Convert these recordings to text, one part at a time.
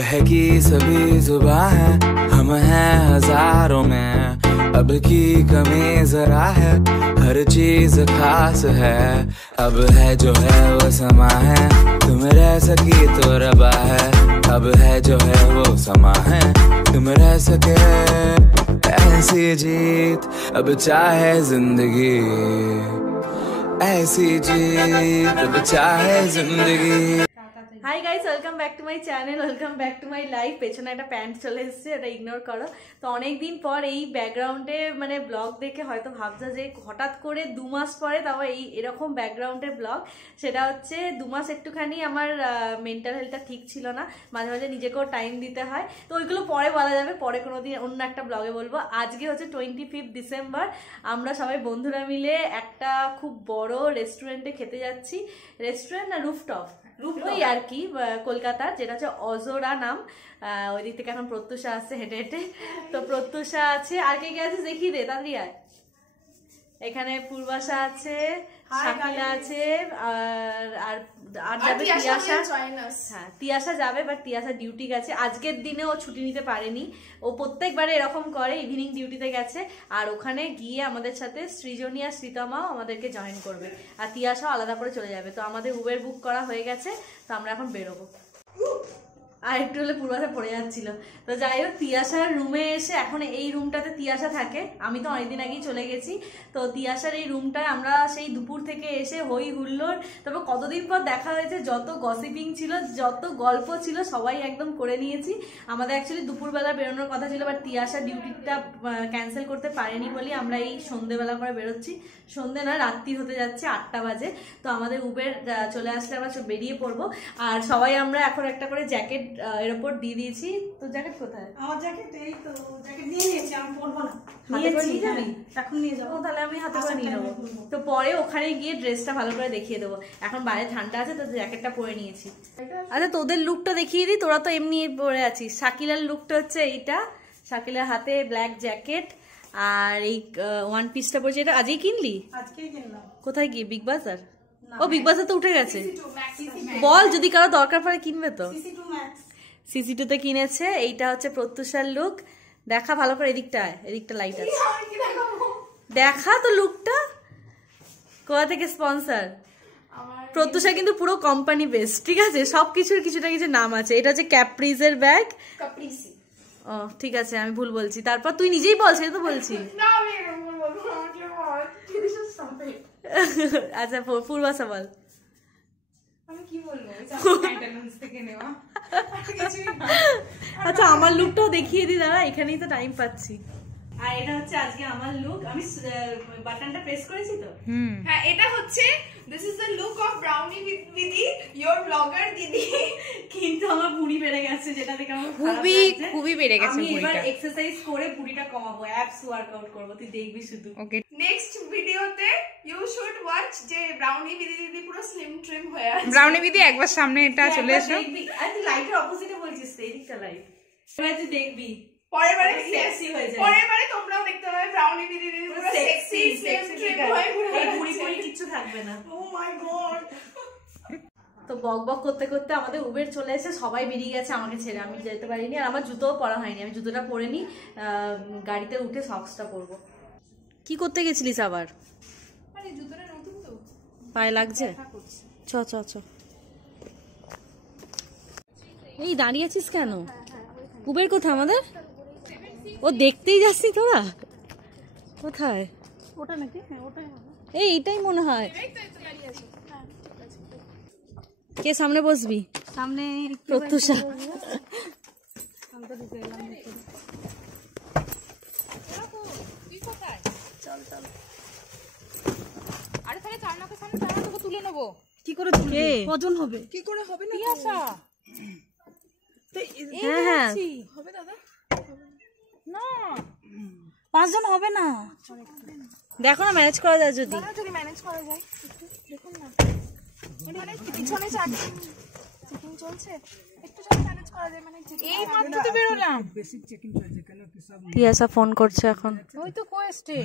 बहकी सभी जुबां है, हम हैं हजारों में, अब की कमी जरा है, हर चीज खास है, अब है जो है वो समा है, तुम रह सकी तो रबा है, अब है जो है वो समा है, तुम रह सके ऐसी जीत, अब चाहे जिंदगी ऐसी जीत, अब चाहे जिंदगी। Hi guys, welcome back to my channel, welcome back to my life. পেছনে একটা প্যান্ট চলে এসেছে, এটা ইগনোর করো। তো অনেকদিন পর এই ব্যাকগ্রাউন্ডে মানে ব্লগ দেখে হয়তো ভাবছো যে হঠাৎ করে 2 মাস পরে তাও এই এরকম ব্যাকগ্রাউন্ডের ব্লগ। সেটা হচ্ছে 2 মাস একটুখানি আমার মেন্টাল হেলথটা ঠিক ছিল না, মাঝে মাঝে নিজেকেও টাইম দিতে হয়। তো ওইগুলো পরে বলা যাবে, পরে কোনো দিন অন্য একটা ব্লগে বলবো। আজকে হচ্ছে 25 ডিসেম্বর, আমরা সবাই বন্ধুরা মিলে একটা খুব বড় রেস্টুরেন্টে খেতে যাচ্ছি। রেস্টুরেন্ট না রুফটপ, ওই আর কি কলকাতার, যেটা হচ্ছে অজোরা নাম। ওই দিক থেকে এখন প্রত্যুষা আসছে হেঁটে হেঁটে। তো প্রত্যুষা আছে, আর কে কে আছে দেখিয়ে দে তাড়াতাড়ি আয়। এখানে পূর্বাশা আছে, শাকিলা আছে, আর যাবে তিয়াশা। হ্যাঁ, তিয়াশা যাবে, বাট তিয়াশা ডিউটি গেছে। আজকের দিনে ও ছুটি নিতে পারেনি, ও প্রত্যেকবারে এরকম করে, ইভিনিং ডিউটিতে গেছে। আর ওখানে গিয়ে আমাদের সাথে সৃজনী আর শ্রীতমাও আমাদেরকে জয়েন করবে, আর তিয়াশাও আলাদা করে চলে যাবে। তো আমাদের উবের বুক করা হয়ে গেছে, তো আমরা এখন বেরোবো। আর একটু হলে পূর্বাশা পড়ে যাচ্ছিল। তো যাই হোক, তিয়াশার রুমে এসে, এখন এই রুমটাতে তিয়াশা থাকে, আমি তো অনেকদিন আগেই চলে গেছি। তো তিয়াশার এই রুমটায় আমরা সেই দুপুর থেকে এসে হই হুল্লোড়, তারপর কতদিন পর দেখা হয়েছে, যত গসিপিং ছিল, যত গল্প ছিল সবাই একদম করে নিয়েছি। আমাদের অ্যাকচুয়ালি দুপুরবেলা বেরোনোর কথা ছিল, বাট তিয়াশা ডিউটিটা ক্যান্সেল করতে পারেনি বলে আমরা এই সন্ধ্যেবেলা করে বেরোচ্ছি। সন্ধ্যে না, রাত্রি হতে যাচ্ছে, 8টা বাজে। তো আমাদের উবের চলে আসলে আমরা বেরিয়ে পড়বো। আর সবাই আমরা এখন একটা করে জ্যাকেট এর উপর দিয়ে দিয়েছি। তো জ্যাকেট কোথায়? আমার জ্যাকেট এই তো, জ্যাকেট নিয়ে নিয়েছি, আমি পরবো না। নিয়েছি আমি, এখন নিয়ে যাবো। তাহলে আমি হাতে করে নিয়ে নেবো। তো পরে ওখানে গিয়ে ড্রেসটা ভালো করে দেখিয়ে দেবো। এখন বাইরে ঠান্ডা আছে, তো জ্যাকেটটা পরে নিয়েছি। আচ্ছা, তোদের লুকটা দেখিয়ে দিই, তোরা তো এমনি পরে আছিস। শাকিলার লুকটা হচ্ছে এইটা, শাকিলার হাতে ব্ল্যাক জ্যাকেট, আর এই ওয়ান পিসটা পড়ছে। এটা আজকেই কিনলি? আজকেই কিনলাম। কোথায় গিয়ে? বিগ বাজার? ও, বিগ বাজার তো উঠে গেছে। বল, যদি কারো দরকার পড়ে কিনবে তো। সিসি2 তে কিনেছে। এইটা হচ্ছে প্রত্যুষার লুক। দেখা ভালো করে, এদিকটা লাইট আছে, দেখা তো লুকটা। কোথা থেকে স্পন্সর? প্রত্যুষা কিন্তু পুরো কোম্পানি বেস, ঠিক আছে? সবকিছুর কিছুটা কিছু নাম আছে। এটা হচ্ছে ক্যাপ্রিজের ব্যাগ। ও ঠিক আছে, আমি ভুল বলছি। তারপর তুই নিজেই বল, সেটা তো বলছি। আচ্ছা, পূর্বাশা বল। আচ্ছা, আমার লুকটাও দেখিয়ে দিই, দাঁড়া, এখানেই তো টাইম পাচ্ছি। আর এটা হচ্ছে আজকে আমার লুক। আমি বাটনটা প্রেস করেছি তো। হ্যাঁ, এটা হচ্ছে this is the look of brownybidi, your vlogger দিদি। কিন্তু আমার ভুঁড়ি বেড়ে গেছে, যেটা দেখে আমার খুবই বেড়ে গেছে। আমি এবার এক্সারসাইজ করে ভুঁড়িটা কমাবো, অ্যাপস ওয়ার্কআউট করব, তুই দেখবি শুধু। ওকে, নেক্সট ভিডিওতে ইউ শুড ওয়াচ যে brownybidi দিদি পুরো স্লিম ট্রিম হয়ে আছে। brownybidi একবার সামনে এটা চলে এসো। আরে তুই লাইটের অপোজিটে বলছিস, এই দিকটা লাইট। এবার তুই দেখবি পরেরবারে সেক্সি হয়ে যাবে। পরেরবারে তোমরাও দেখতে পাবে brownybidi দিদি পুরো সেক্সি স্লিম ট্রিম হয়ে এই ভুঁড়ি ভুঁড়ি কিছু থাকবে না। ও মাই গড। তো বক বক করতে করতে আমাদের উবের চলে এসে সবাই বেরিয়ে গেছে আমাকে ছেড়ে। আমি যেতে পারিনি, আর আমার জুতোও পরা হয়নি। আমি জুতোটা পরে নি, গাড়িতে উঠে সক্সটা পরবো। কি করতে গেছিলিস আবার? আরে জুতোটা নতুন তো, পায়ে লাগছে। চ চ চ। এই দাঁড়িয়ে আছিস কেন? উবের কোথায় আমাদের? ও দেখতেই যাচ্ছি তোরা? কোথায় ওটা নাকি? হ্যাঁ, ওটাই হবে। এইটাই মনে হয়। কে সামনে বসবি? সামনে প্রত্যুষা। চল চল। আরে তাহলে চারনাকে সামনে দাঁড়া, তোকে তুলে নেবো। কি করে তুলবে? কজন হবে? কি করে হবে না? তিয়াশা। হ্যাঁ হ্যাঁ হবে দাদা, না 5 জন হবে না। দেখো না, ম্যানেজ করা যায় যদি। যদি ম্যানেজ করা যায়, দেখুন না। মানে পিছনে চারজন চেকিং চলছে, একটু যদি ম্যানেজ করা যায়। মানে এই মাত্র তো বেরোলাম, বেসিক চেকিং চলছে কেন কি সব। তিয়াশা ফোন করছে এখন। ওই তো কোয়েস্টে,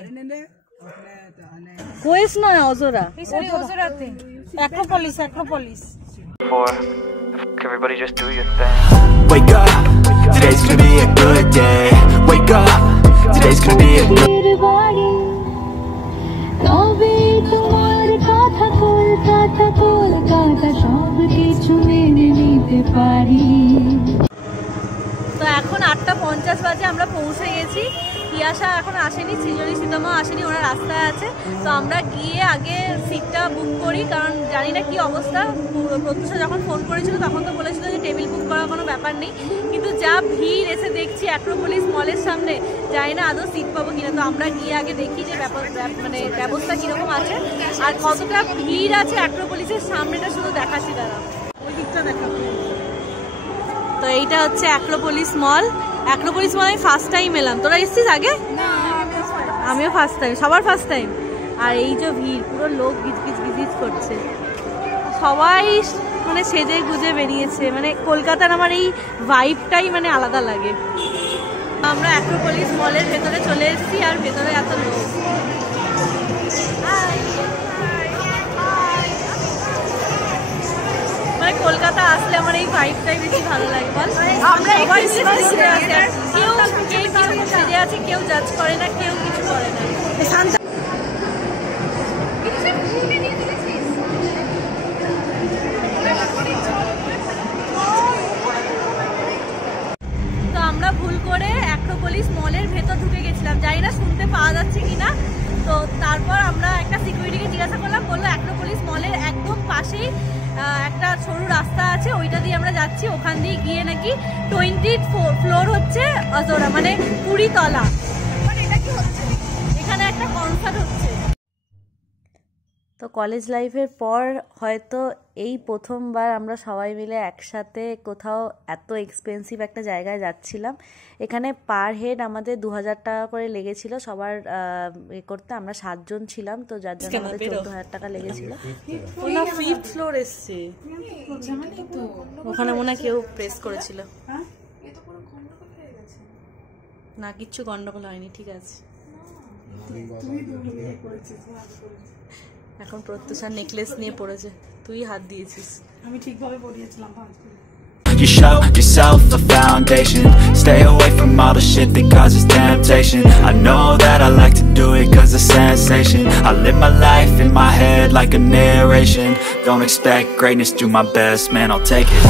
কোয়েস নয়, অজোরা। এই sorry অজরাতে। Acropolis. 4 Everybody just do your thing. Wake up, today's gonna be a good day. Wake up, today's gonna be a good তো এখন 8:50 বাজে, আমরা পৌঁছে গেছি। তিয়াশা এখন আসেনি, সৃজনী সীতমা আসেনি, ওরা রাস্তায় আছে। তো আমরা গিয়ে আগে সিটটা বুক করি, কারণ জানি না কি অবস্থা। প্রত্যুষা যখন ফোন করেছিল তখন তো বলেছিল যে টেবিল বুক করার কোনো ব্যাপার নেই, কিন্তু যা ভিড় এসে দেখছি অ্যাক্রোপলিস মলের সামনে, জানি না আদৌ সিট পাবো কিনা। তো আমরা গিয়ে আগে দেখি যে মানে ব্যবস্থা কীরকম আছে আর কতটা ভিড় আছে অ্যাক্রোপলিসের সামনেটা শুধু দেখাচ্ছি দাঁড়া, ওই দিকটা দেখাবো। তো এইটা হচ্ছে অ্যাক্রোপলিস মল। অ্যাক্রোপলিস মল আমি ফার্স্ট টাইম এলাম। তোরা এসছিস আগে? আমিও ফার্স্ট টাইম, সবার ফার্স্ট টাইম। আর এই যে ভিড়, পুরো লোক গিজগিজ করছে, সবাই মানে সেজে গুজে বেরিয়েছে। মানে কলকাতার আমার এই ভাইবটাই মানে আলাদা লাগে। আমরা অ্যাক্রোপলিস মলের ভেতরে চলে এসেছি, আর ভেতরে এত লোক। মানে কলকাতা আসলে আমার এই ভাইবটাই বেশি ভালো লাগে। বল, আমরা সবাই কেউ সেজে আছে, কেউ জাজ করে না, কেউ কিছু করে না। তো আমরা ভুল করে অ্যাক্রোপলিস মলের ভেতর ঢুকে গেছিলাম, জানি না শুনতে পাওয়া যাচ্ছে কিনা। তো তারপর আমরা একটা সিকিউরিটিকে জিজ্ঞাসা করলাম, বললো অ্যাক্রোপলিস মলের একদম পাশেই একটা সরু রাস্তা আছে, ওইটা দিয়ে আমরা যাচ্ছি। ওখান দিয়ে গিয়ে নাকি 20 ফ্লোর হচ্ছে অজোরা, মানে 20 তলা। এখানে একটা কনসার্ট হচ্ছে। তো কলেজ লাইফের পর হয়তো এই প্রথমবার আমরা সবাই মিলে একসাথে কোথাও এত এক্সপেন্সিভ একটা জায়গায় যাচ্ছিলাম। এখানে পার হেড আমাদের 2000 টাকা করে লেগেছিল সবার করতে। আমরা 7 জন ছিলাম, তো যার জন্য আমাদের 14,000 টাকা লেগেছিল। ওনা 5th ফ্লোর এসছে, ওখানে মনে কেউ প্রেস করেছিল না, কিচ্ছু গন্ডগোল হয়নি, ঠিক আছে। এখন প্রত্যুষার নেকলেস নিয়ে পড়েছে, তুই হাত দিয়েছিস, আমি ঠিকভাবে পরিয়েছিলাম। You show yourself a foundation. Stay away from all the shit that causes temptation. I know that I like to do it cause it's sensation. I live my life in my head like a narration. Don't expect greatness, do my best, man, I'll take it.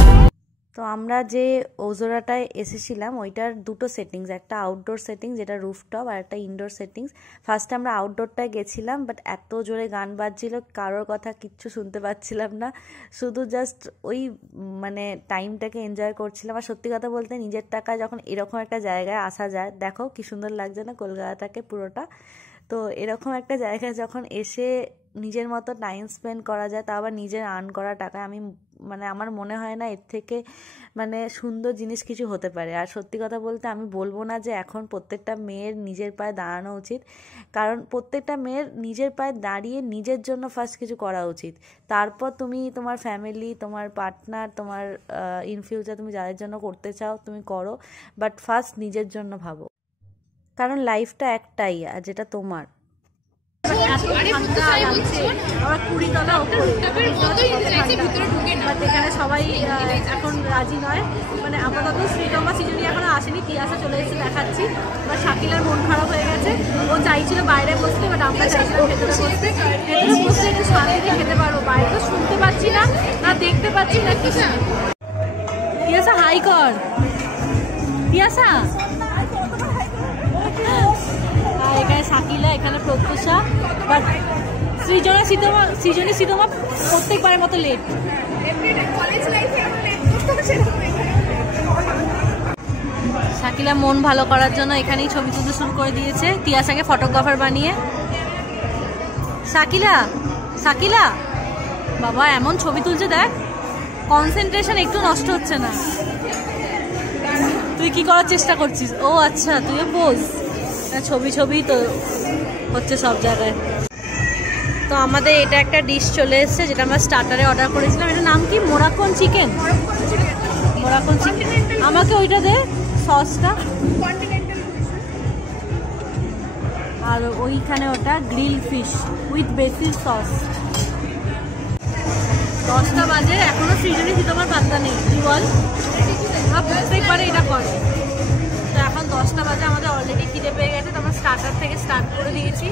তো আমরা যে ওজোরাটায় এসেছিলাম ওইটার দুটো settings, একটা outdoor settings যেটা rooftop, আর একটা indoor settings. ফার্স্টে আমরা আউটডোরটায় গেছিলাম, বাট এত জোরে গান বাজছিল, কারোর কথা কিচ্ছু শুনতে পাচ্ছিলাম না, শুধু জাস্ট ওই মানে টাইমটাকে এনজয় করছিলাম। আর সত্যি কথা বলতে নিজের টাকায় যখন এরকম একটা জায়গায় আসা যায়, দেখো কি সুন্দর লাগছে না কলকাতাটাকে পুরোটা। তো এরকম একটা জায়গায় যখন এসে নিজের মতো টাইম স্পেন্ড করা যায়, তা আবার নিজের আর্ন করা টাকায়, আমি মানে আমার মনে হয় না এর থেকে মানে সুন্দর জিনিস কিছু হতে পারে। আর সত্যি কথা বলতে আমি বলবো না যে এখন প্রত্যেকটা মেয়ের নিজের পায়ে দাঁড়ানো উচিত, কারণ প্রত্যেকটা মেয়ের নিজের পায়ে দাঁড়িয়ে নিজের জন্য ফার্স্ট কিছু করা উচিত। তারপর তুমি তোমার ফ্যামিলি, তোমার পার্টনার, তোমার ইন ফিউচার তুমি যাদের জন্য করতে চাও তুমি করো, বাট ফার্স্ট নিজের জন্য ভাবো, কারণ লাইফটা একটাই আর যেটা তোমার। আবার 20 তলা উপরে, বাট এখানে সবাই এখন রাজি নয়। মানে আপাতত শ্রীতমা সৃজনী এখনো আসেনি, তিয়াশা চলে এসেছে দেখাচ্ছি। এবার শাকিলার মন খারাপ হয়ে গেছে, ও চাইছিল বাইরে বসতে, বাট আমরা চাইছিলাম ভেতরে বসতে। ভেতরে বসতে একটু শান্তিতে খেতে পারবো, বাইরে তো শুনতে পাচ্ছি না, না দেখতে পাচ্ছি না কিছু। তিয়াশা হাই কর, তিয়াশা। এখানে শাকিলা, এখানে প্রত্যুষা, বাট সৃজনী সীতমা প্রত্যেকবারের মতো লেট। শাকিলা মন ভালো করার জন্য এখানেই ছবি তুলতে শুরু করে দিয়েছে, তিয়াশাকে ফটোগ্রাফার বানিয়ে। শাকিলা বাবা এমন ছবি তুলছে, দেখ কনসেন্ট্রেশন একটু নষ্ট হচ্ছে না। তুই কি করার চেষ্টা করছিস? ও আচ্ছা, তুইও পোজ, ছবি তো হচ্ছে সব জায়গায়। তো আমাদের এটা একটা ডিশ চলে এসেছে যেটা আমরা স্টার্টারে অর্ডার করেছিলাম। এটার নাম কি? মোরাক্কন চিকেন। আমাকে ওইটা দে, সসটা। আর ওইখানে ওটা grill fish with basil sauce. 10টা বাজে এখনো সৃজনী তোমার পাত্তা নেই, কি বল? প্রত্যেকবারে এটা করে। তো এখন 10টা বাজে, আমাদের অলরেডি খিদে পেয়ে গেছে, তো আমরা স্টার্টার থেকে স্টার্ট করে দিয়েছি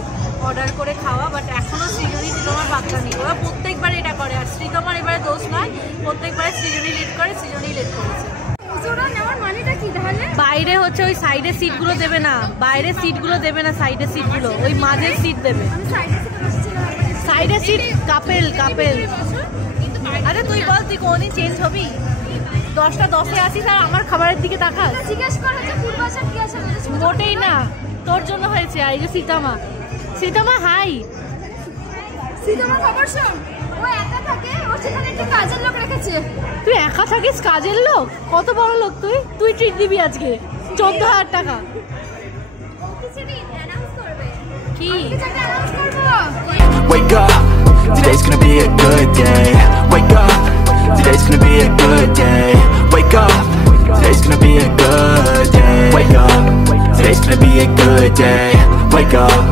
অর্ডার করে খাওয়া, বাট এখনো সৃজনী তোমার পাত্তা নেই। ওরা প্রত্যেকবার এটা করে, আর শ্রীতমার এবারে দোষ নয়, প্রত্যেকবারে সৃজনী লেট করে, সৃজনী লেট করেছে। বাইরে হচ্ছে ওই সাইডের সিটগুলো দেবে না, বাইরের সিটগুলো দেবে না, সাইডের সিটগুলো, ওই মাঝের সিট দেবে। সাইডের সিট কাপেল কাপেল। আরে তুই বল, তুই কোনদিন চেঞ্জ হবি? 10টা 10-এ আসিস আর আমার খাবারের দিকে তাকাস? জিজ্ঞেস কর যে পূর্বাশা কি আছে। মোটেই না, তোর জন্য হয়েছে। আর এই যে সীতামা, সীতামা হাই। সীতামা খবর শোন, ও একা থাকে, ও সেখানে একটা কাজের লোক রেখেছে। তুই একা থাকিস, কাজের লোক? কত বড় লোক তুই! তুই ট্রিট দিবি আজকে 14,000 টাকা। কি Wake up, today's gonna be a good day. Wake up, today's gonna be a good day. Wake up, today's gonna be a good day. Wake up, today's gonna be a good day. Wake up,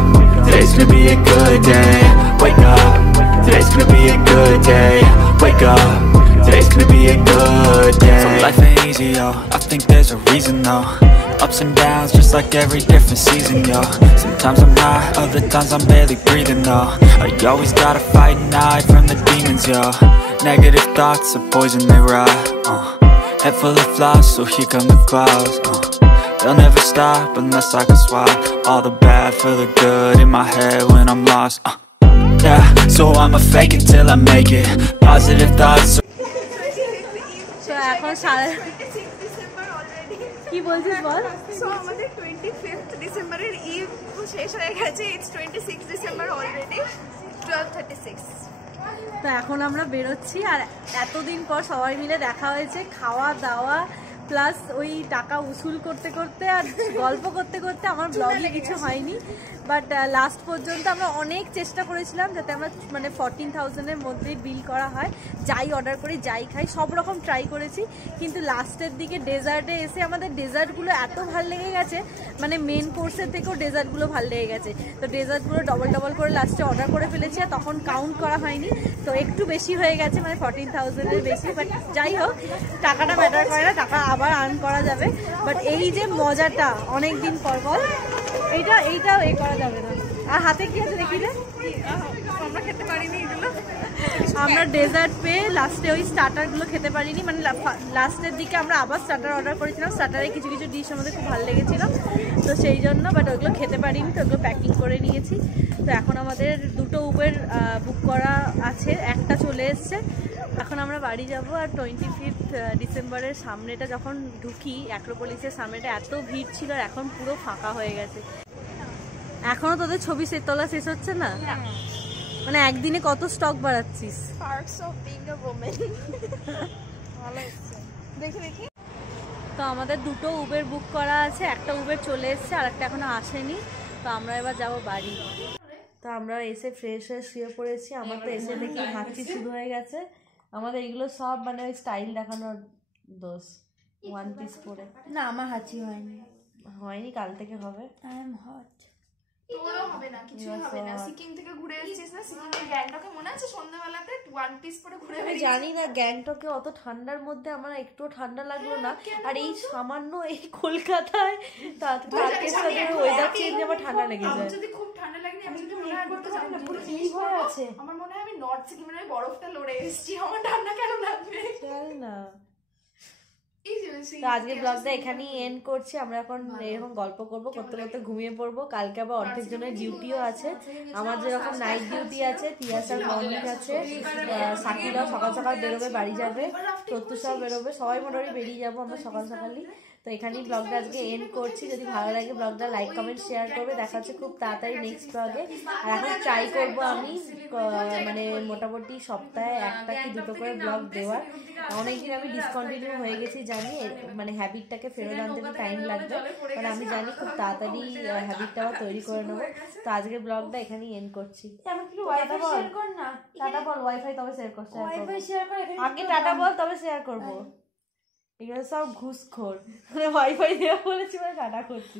today's gonna be a good day. Wake up, today's gonna be a good day. Wake up, today's gonna be a good day. So life ain't easy, yo, I think there's a reason though. Ups and downs, just like every different season, yo. Sometimes I'm high, other times I'm barely breathing, though. You always gotta fight and hide from the demons, yo. Negative thoughts are poison, they rot. Head full of flies, so here come the clouds. They'll never stop unless I can swap all the bad for the good in my head when I'm lost. Yeah, so I'ma fake it till I make it. Positive thoughts. So এখন কি বলছিস বল? So আমাদের 25th ডিসেম্বরের eve শেষ হয়ে গেছে। It's 26 December already 12:36। তো এখন আমরা বেরোচ্ছি, আর এতদিন পর সবাই মিলে দেখা হয়েছে, খাওয়া দাওয়া প্লাস ওই টাকা উসুল করতে করতে আর গল্প করতে করতে আমার ব্লগে কিছু হয়নি। বাট লাস্ট পর্যন্ত আমরা অনেক চেষ্টা করেছিলাম যাতে আমরা মানে 14,000-এর মধ্যেই বিল করা হয়, যাই অর্ডার করি যাই খাই সব রকম ট্রাই করেছি। কিন্তু লাস্টের দিকে ডেজার্টে এসে আমাদের ডেজার্টগুলো এত ভাল লেগে গেছে, মানে মেন কোর্সের থেকেও ডেজার্টগুলো ভাল লেগে গেছে। তো ডেজার্টগুলো ডবল করে লাস্টে অর্ডার করে ফেলেছি, আর তখন কাউন্ট করা হয়নি, তো একটু বেশি হয়ে গেছে, মানে 14,000-এর বেশি। বাট যাই হোক, টাকাটা ম্যাটার করে না, টাকা আবার আর্ন করা যাবে। বাট এই যে মজাটা অনেক দিন পর বল, এইটা এ করা যাবে না। আর হাতে কি আছে দেখি রে? আমরা খেতে পারিনি এগুলো, আমরা ডেজার্ট পেয়ে লাস্টে ওই স্টার্টারগুলো খেতে পারিনি, মানে লাস্টের দিকে আমরা আবার স্টার্টার অর্ডার করেছিলাম। স্টার্টারে কিছু কিছু ডিশ আমাদের খুব ভালো লেগেছিলো, তো সেই জন্য। বাট ওগুলো খেতে পারিনি, তো ওগুলো প্যাকিং করে নিয়েছি। তো এখন আমাদের 2টো উবের বুক করা আছে, একটা চলে এসছে। এখন আমরা বাড়ি যাব। আর 25th ডিসেম্বরের সামনেটা যখন ঢুকি, অ্যাক্রোপলিসের সামনেটা এত ভিড় ছিল, আর এখন পুরো ফাঁকা হয়ে গেছে। এখনো তোদের ছবি তোলা শেষ হচ্ছে না? মানে একদিনে কত স্টক বাড়াচ্ছিস? Parts of being a woman. ভালো হচ্ছে, দেখি। তো আমাদের 2টো উবের বুক করা আছে, একটা উবের চলে এসছে আর একটা এখনো আসেনি। তো আমরা এবার যাব বাড়ি। তো আমরা এসে ফ্রেশ হয়ে শুয়ে পড়েছি। আমার তো এসে দেখি হাঁচি শুরু হয়ে গেছে। আমাদের এগুলো সব মানে ওই স্টাইল দেখানোর দোষ। 1 পিস পরে না, আমার হাঁচি হয়নি। কাল থেকে হবে। I am hot. তোরও হবে না, কিছু হবে না। সিকিম থেকে ঘুরে এসেছিস না, সিকিমের গ্যাংটকে মনে আছে সন্ধ্যাবেলাতে 1 পিস পরে ঘুরে বেরিয়েছিস? জানি না, গ্যাংটকে অত ঠান্ডার মধ্যে আমার একটু ঠান্ডা লাগলো না। আর এই সামান্য এই কলকাতায় ওয়েদার চেঞ্জ আমার ঠান্ডা লেগে যায়। যদি খুব ঠান্ডা লাগে, আমি যদি মনে হয় করতে যাব না, পুরো এই হয়ে আছে। আমার মনে হয় আমি নর্থ সিকিমের ওই বরফটা লড়ে এসেছি, আমার ঠান্ডা কেন লাগবে জানি না। তো আজকে ব্লগটা এখানেই এন্ড করছি। আমরা এখন এরকম গল্প করবো, করতে করতে ঘুমিয়ে পড়বো। কালকে আবার অর্ধেক জনের ডিউটিও আছে। আমার যেরকম নাইট ডিউটি আছে, তিয়াসার মর্নিং আছে, সাকিরাও সকাল সকাল বেরোবে, বাড়ি যাবে, প্রত্যুষাও বেরোবে, সবাই মোটামুটি বেরিয়ে যাবো আমরা সকাল সকালই। তো এখানেই ব্লগটা আজকে এন্ড করছি। যদি ভালো লাগে ব্লগটা লাইক কমেন্ট শেয়ার করবে। দেখা হচ্ছে খুব তাড়াতাড়ি নেক্সট ব্লগে। আর এখন ট্রাই করবো আমি মানে মোটামুটি সপ্তাহে 1টা কি 2টো করে ব্লগ দেওয়ার। অনেকদিন আমি ডিসকন্টিনিউ হয়ে গেছি জানি, মানে হ্যাবিটটাকে ফেরত আনতে একটু টাইম লাগবে, কারণ আমি জানি খুব তাড়াতাড়ি হ্যাবিটটা আবার তৈরি করে নেবো। তো আজকের ব্লগটা এখানেই এন্ড করছি। টাটা বল, ওয়াইফাই তবে শেয়ার করছি। আগে টাটা বল, তবে শেয়ার করবো। এগুলো সব ঘুষখোর, মানে ওয়াইফাই দেওয়া বলেছি, মানে টাটা করছি।